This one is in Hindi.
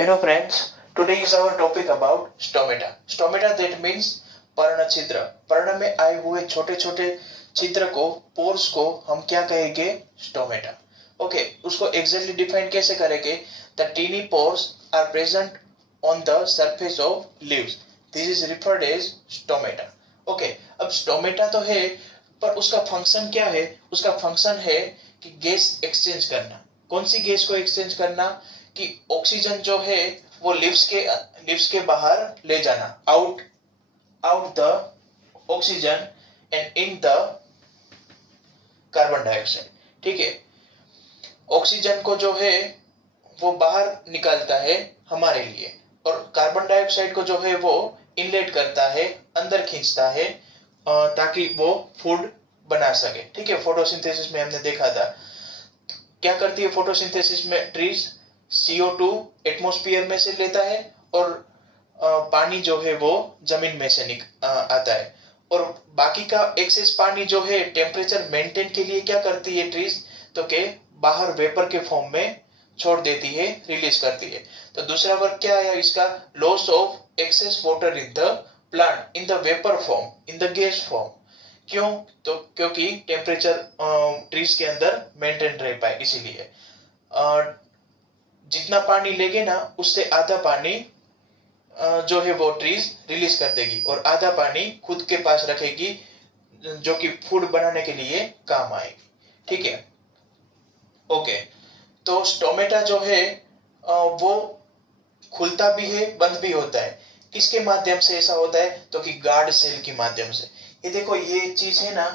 Hello friends, today is our topic about stomata. Stomata that means पर्ण छिद्र। पर्ण में आए हुए छोटे छोटे छिद्र को, पोर्स को हम क्या कहेंगे? स्टोमेटा। ओके, उसको एग्जैक्टली डिफाइन कैसे करेंगे? The tiny pores are present on the surface of leaves, this is referred as stomata. Okay, अब स्टोमेटा तो है, पर उसका फंक्शन क्या है? उसका फंक्शन है कि गैस एक्सचेंज करना। कौन सी गैस को एक्सचेंज करना? कि ऑक्सीजन जो है वो लिव्स के बाहर ले जाना, out the oxygen and in the carbon dioxide. ठीक है, ऑक्सीजन को जो है वो बाहर निकालता है हमारे लिए, और कार्बन डाइऑक्साइड को जो है वो इनलेट करता है, अंदर खींचता है, ताकि वो फूड बना सके। ठीक है, फोटोसिंथेसिस में हमने देखा था क्या करती है फोटोसिंथेसिस में ट्रीज? CO2 एटमॉस्फेयर में से लेता है, और पानी जो है वो जमीन में से आता है, और बाकी का एक्सेस पानी जो है टेम्परेचर मेंटेन के लिए क्या करती है ट्रीज? तो के बाहर वेपर के फॉर्म में छोड़ देती है, रिलीज करती है। तो दूसरा वर्क क्या है इसका? Loss of excess water in the plant in the vapour form, in the gas form. क्यों? तो क्योंकि टेम्परेचर ट्रीज के अंदर मेंटेन रह पाए, इसीलिए जितना पानी लेगे ना उससे आधा पानी जो है वो ट्रीज रिलीज कर देगी, और आधा पानी खुद के पास रखेगी, जो कि फूड बनाने के लिए काम आएगी। ठीक है, ओके। तो स्टोमेटा जो है वो खुलता भी है, बंद भी होता है। किसके माध्यम से ऐसा होता है? तो कि गार्ड सेल के माध्यम से। ये देखो, ये चीज है ना,